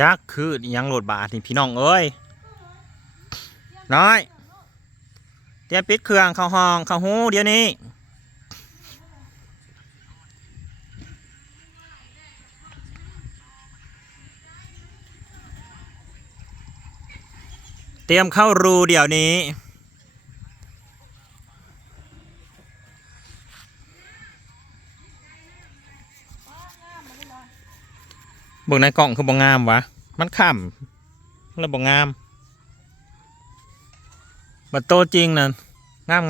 จักคือยังโหลดบาทนี่พี่น้องเอ้ยน้อยเตรียมปิดเครื่องเข้าห้องเข้าหูเดี๋ยวนี้เตรียมเข้ารูเดี๋ยวนี้เบิ่งในกล่องคือบ่งามวะมันค่ำแล้วบ่งามบัดโตจริงนั่น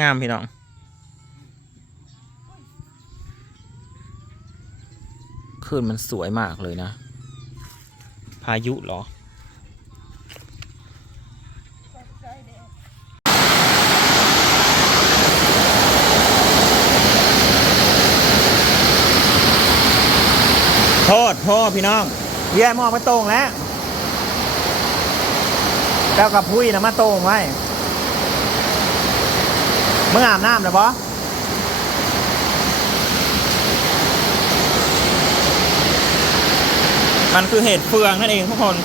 งามพี่น้องคืนมันสวยมากเลยนะพายุเหรอโทษพี่น้องแย่มองมาตรงแล้วเจ้ากับพุ้ยนะมาตรงไว้มึงอาบน้ำหรือเปล่ามันคือเห็ดเฟืองนั่นเองทุกคน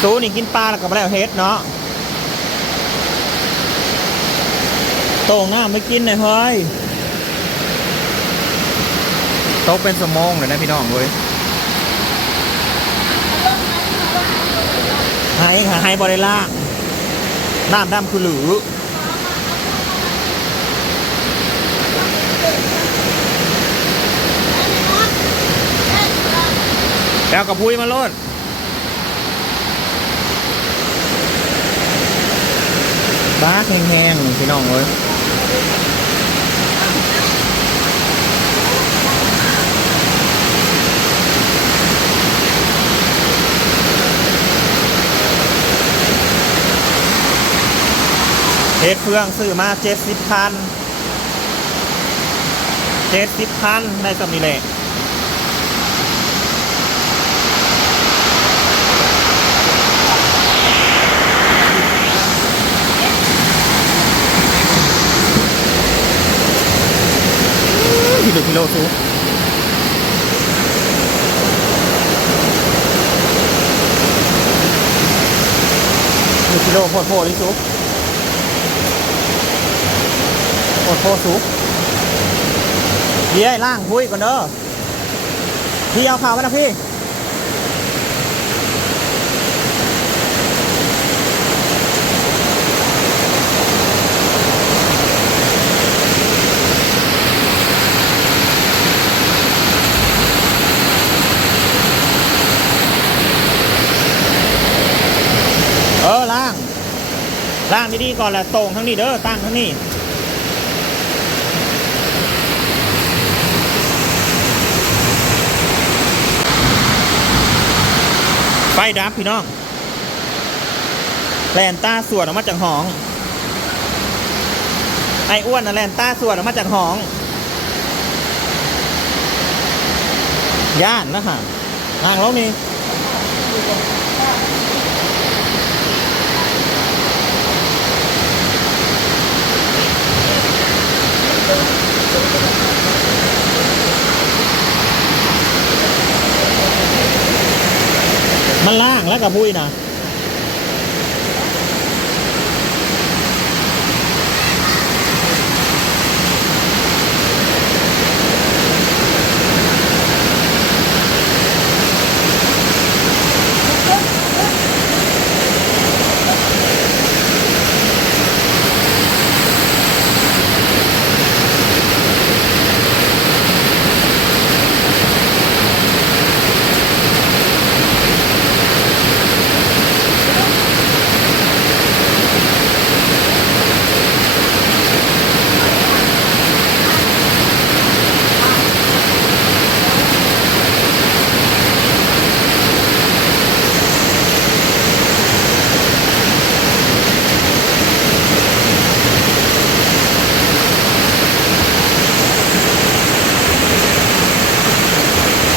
ซูนี่กินปลาแล้วกับแล้วเห็ดเนาะตรงน้ำไม่กินเลยเฮ้ยตกเป็นสมองเลยนะพี่น้องเว้ยให้บริล่าน้ำดำคือหลือแล้วกับพุ้ยมาโลดบ้าแห้งๆพี่น้องเว้ยเฮ็ดเฟืองซื้อมา70,000ได้สำนี้แหละกิโลสูกิโลโพดนี่สูโพดสูเดี๋ยวล่างพุ้ยก่อนเด้อพี่เอาข่าวมานะพี่ล่างดีๆก่อนแหละตรงทั้งนี้เด้อตั้งทั้งนี้ไฟดับพี่น้องแลนต้าสวนออกมาจากห้องไอ้อ้วนนะแลนต้าสวนออกมาจากห้องย่านนะฮะนั่งแล้วนี่มันล่างแล้วกับพุ้ยนะ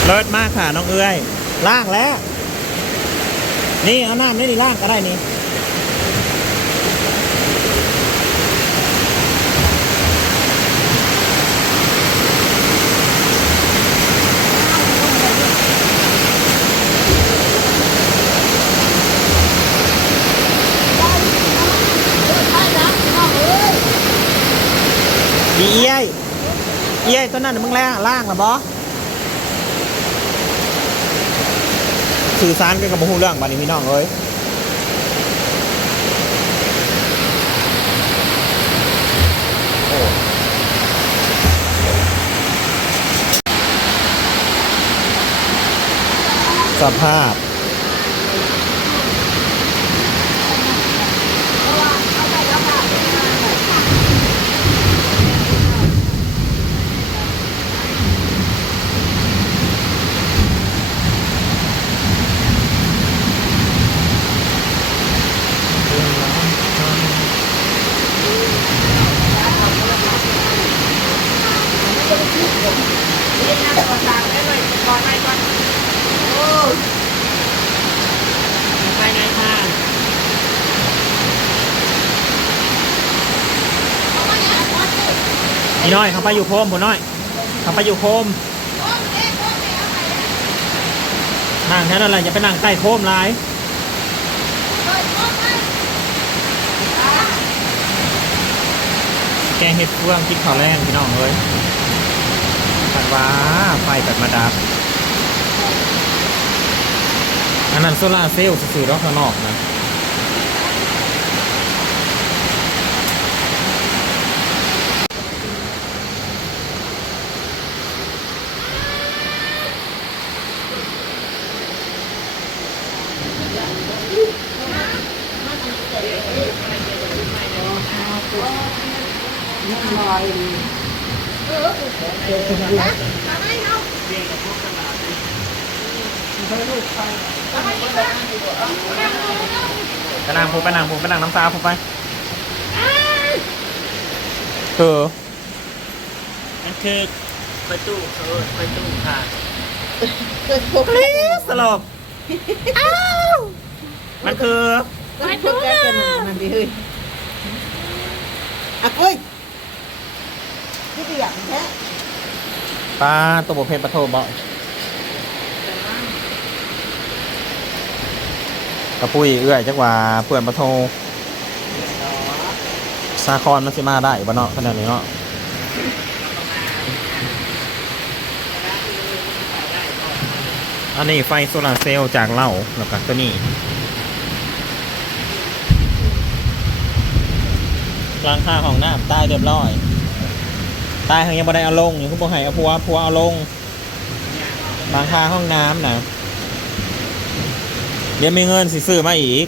เลิศมากค่ะน้องเอ้ยล่างแล้วนี่เอาน้ำนี่ล่างก็ได้นี่ เอี้ยเอี้ยตัวนั้นมึงล่างหรอบอสื่อสารกันกับบ่ฮู้เรื่องบัดนี้พี่น้องเอ้ยโอ้สภาพพี่น้อยเขาไปอยู่โคมผมน้อยเขาไปอยู่โคมนั่งแค่นั้นแหละอย่าไปนั่งใต้โคมหลายแกงเห็ดเฟืองกินข้าวแรงพี่น้องเลยกันว่าไฟกัดมาดับอันนั้นโซล่าเซลล์สื่อๆรอบข้างนอกนะไปนั่งพูไปนั่งน้ำตาพูไปมันคือประตูค่ะคลิสสลบอ้าวมันคือไม่ถูกแก้กันมันดีเฮ้ยอ่ะเฮ้ยที่เบียดแท้ปลาตัวบเพนปลาโทบ่กระปุยเอื้อยจักว่าเพื่อนปลาโทซาคอนมันสิมาได้บ่เนาะขนาดนี้เนาะอันนี้ไฟโซลาร์เซลล์จากเหล้าแล้วก็ตัวนี้ล้างค่าของน้ำใต้เรียบร้อยใต้ยังบ่ได้เอาลงอยู่คุณบ่ให้เอาพัวเอาลงล้างค่าห้องน้ำนะเดี๋ยวมีเงินสิซื้อมาอีก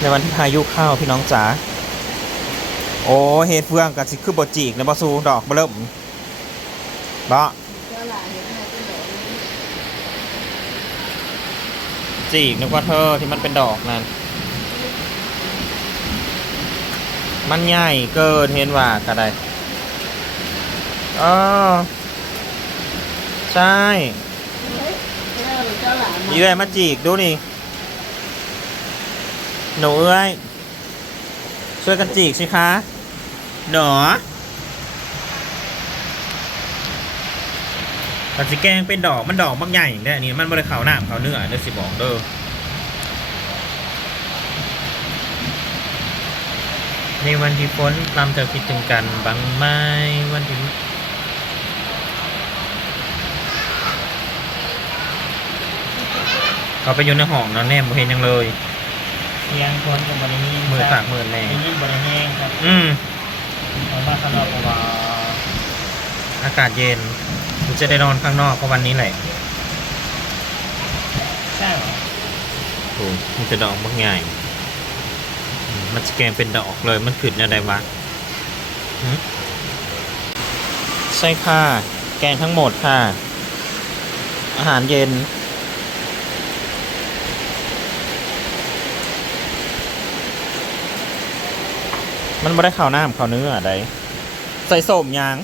ในวันที่พายุเข้าพี่น้องจ๋าโอ้เฮ็ดเฟืองกับสิคือบจีกนะบ่ซูดอกบ่เริ่มบ่จีกนึกว่าเธอที่มันเป็นดอกนั่นมันใหญ่เกินเห็นว่าก็ได้ใช่ยี่เลยมาจีกดูนี่หนูเอ้ยช่วยกันจีกสิคะหนอตัดสิแกงเป็นดอกมันดอกบางใหญ่เนี่ยนี่มันบริขาวหนามขาวเนื้อเด้อสิบอกเด้อในวันที่ฝนพรำจะคิดถึงกันบางไม้วันที่เขาไปอยู่ในห้องนอนแนมบ่เห็นยังเลยยังคนกับบริเวณมือตากมือแรงยิ่งบริเวณครับเพราะว่าข้างนอกเพราะว่าอากาศเย็นกูจะได้นอนข้างนอกเพราะวันนี้แหละใช่หรอโอ้มันจะดอกบางใหญ่มันจะแกงเป็นดอกเลยมันขึ้นอะไรวะใช่ค่ะแกงทั้งหมดค่ะอาหารเย็นมันไม่ได้ข้าวหน้าข้าวเนื้ออะไรใส่ส้มยาง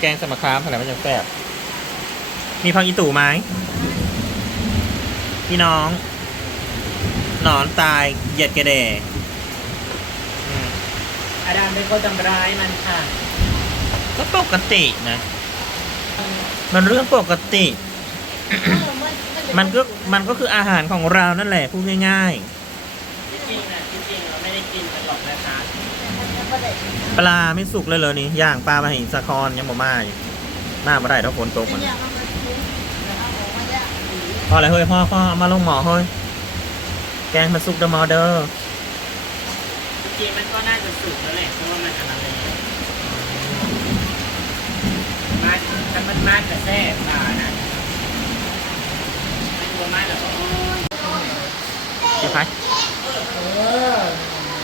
แกงสมะขามอะไรมันจะแซ่บมีพังอีตู่ไหมพี่น้องหนอนตายเหยียดกระเดะอาดามเป็นคนทำร้ายมันค่ะก็ปกตินะมันเรื่องปกติ มันก็คืออาหารของเรานั่นแหละพูดง่าย ที่จริงเราไม่ได้กินกันหรอกนะคะ ๆปลาไม่สุกเลยเลยนี่ย่างปลามาให้สะคอนยังบ่มาอยู่มาบ่ได้ถ้าฝนตกมันพออะไรเฮ้ยพ่อเอามาลงหมอเฮ้ยแกงมันสุกเดอมอเดอร์ จริงๆมันก็น่าจะสุกแล้วแหละเพราะว่ามันอะไรมาถ้ามันมากแต่แซ่บป่านะมันตัวมากแล้วก็ เดี๋ยวไป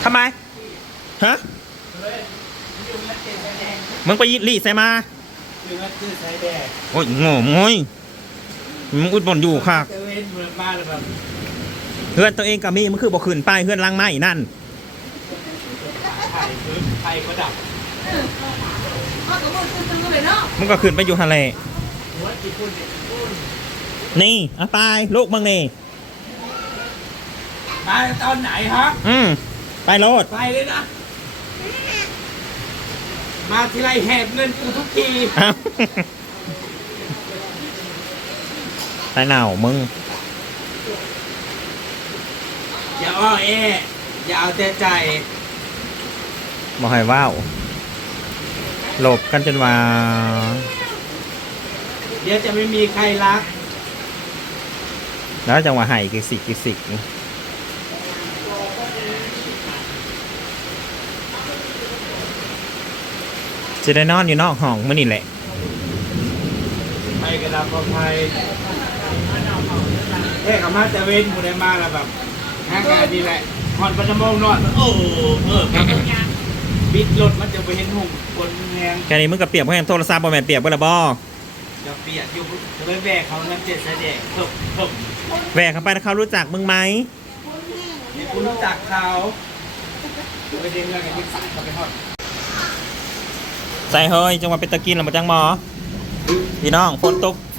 ทำไมฮะมึงไปรีใส่มา คือมันคือใช้แดด โอ้ยโง่โง่ยมึงอุดบนอยู่ค่ะ จะเว้นเหมือนบ้านแบบ เพื่อนตัวเองกับมีมันคือบ่ขึ้นป้ายเพื่อนล้างไม้นั่น ไข่พื้นไข่ก็ดับ มึงก็ขึ้นไปอยู่ทะเล หัวจีปุ่นเนี่ยจีปุ่น นี่เอาไปลูกมึงนี่ มาตอนไหนฮะ ไปโลด ไปเลยนะ มาทีไรแหบเงินกูทุกที เอ้าไปหนาวมึง อย่าอ้อแออย่าเอาแต่ใจ บอกให้ว่าวหลบกันจนว่า เดี๋ยวจะไม่มีใครรัก แล้วจังหวะไห้กิสิกิสิจะได้นอนอยู่นอกห้องมื่อนี่แหละ ไปกระดับปลอดภัยแค่กับมาจะเว้นหมูได้มาแล้วแบบงานการดีแหละหอนประจำโมงนอนบิดรถมันจะไปเห็นหุ่งคนแหง แค่นี้มึงกับเปรียบเพราะโทรศัพท์บอแมนเปรียบก็ละบอ จะเปียกอยู่จะไปแบกเขาน้ำเจ็ดสายแดงเพิ่ม แหวกเข้าไปแล้วเขารู้จักมึงไหม นี่คุณรู้จักเขาไปเดินเรื่องกันที่สายเขาไปทอด ใส่เฮ้ยจังหวะเป็นตะกินหรือมาจังหมอพี่น้องฝ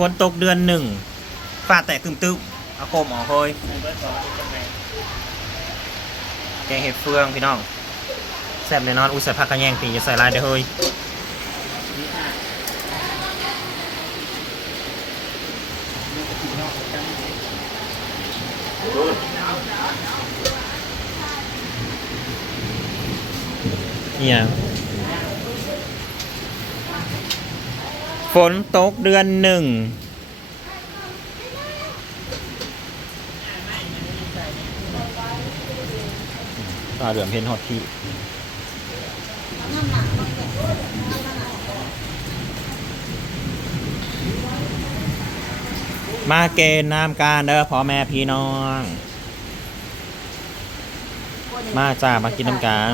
นตกเดือนหนึ่งฟ้าแตกตึมๆเอาโคมออกเฮ้ยแกงเห็ดเฟืองพี่น้องแซ่บแน่นอนอุ้ยใส่ผักกระแยงตีจะใส่ลายเด้อเฮ้ยเนี่ยฝนตกเดือนหนึ่งตาเหลือมเพนฮอตที่มาเกณฑ์น้ำการเด้อพ่อแม่พี่น้อง มาจ้ามากินน้ำการ